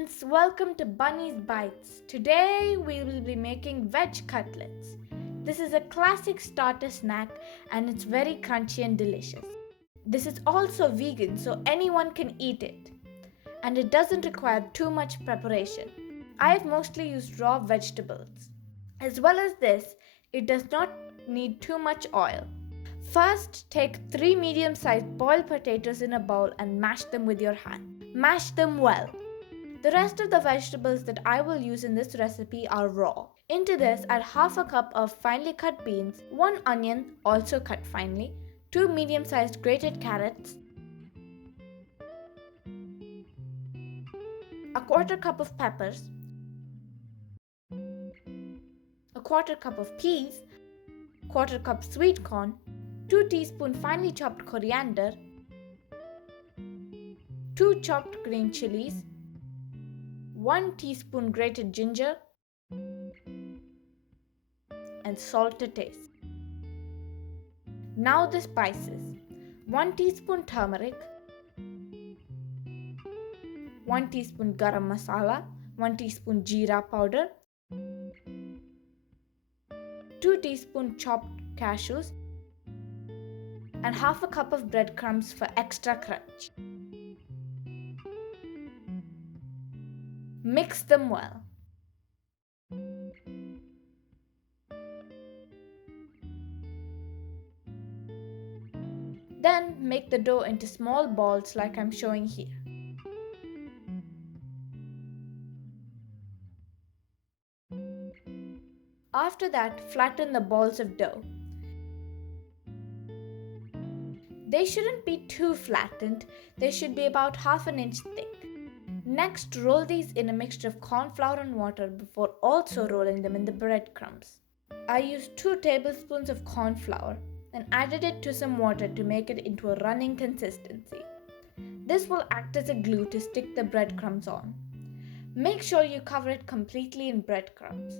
friends, welcome to Bunny's Bites. Today we will be making veg cutlets. This is a classic starter snack and it's very crunchy and delicious. This is also vegan so anyone can eat it. And it doesn't require too much preparation. I have mostly used raw vegetables. As well as this, it does not need too much oil. First, take 3 medium-sized boiled potatoes in a bowl and mash them with your hand. Mash them well. The rest of the vegetables that I will use in this recipe are raw. Into this, add half a cup of finely cut beans, 1 onion, also cut finely, 2 medium-sized grated carrots, a quarter cup of peppers, a quarter cup of peas, quarter cup sweet corn, 2 teaspoons finely chopped coriander, 2 chopped green chilies, 1 teaspoon grated ginger, and salt to taste. Now the spices: 1 teaspoon turmeric, 1 teaspoon garam masala, 1 teaspoon jeera powder, 2 teaspoon chopped cashews, and half a cup of breadcrumbs for extra crunch. Mix them well. Then make the dough into small balls like I'm showing here. After that, flatten the balls of dough. They shouldn't be too flattened, they should be about half an inch thick. Next, roll these in a mixture of corn flour and water before also rolling them in the breadcrumbs. I used 2 tablespoons of corn flour and added it to some water to make it into a running consistency. This will act as a glue to stick the breadcrumbs on. Make sure you cover it completely in breadcrumbs.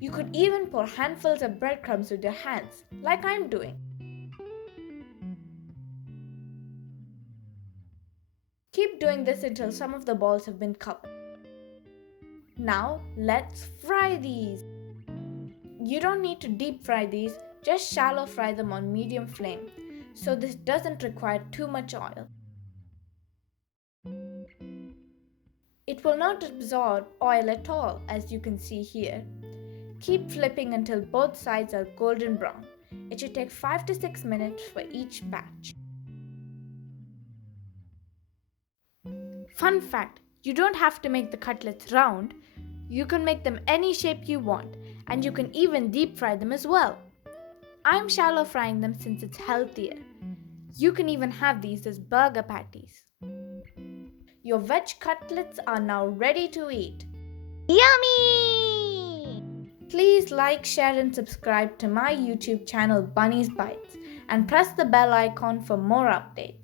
You could even pour handfuls of breadcrumbs with your hands, like I'm doing. Keep doing this until some of the balls have been covered. Now, let's fry these. You don't need to deep fry these, just shallow fry them on medium flame, so this doesn't require too much oil. It will not absorb oil at all, as you can see here. Keep flipping until both sides are golden brown. It should take 5 to 6 minutes for each batch. Fun fact, you don't have to make the cutlets round. You can make them any shape you want, and you can even deep fry them as well. I'm shallow frying them since it's healthier. You can even have these as burger patties. Your veg cutlets are now ready to eat. Yummy! Please like, share and subscribe to my YouTube channel Bunny's Bites and press the bell icon for more updates.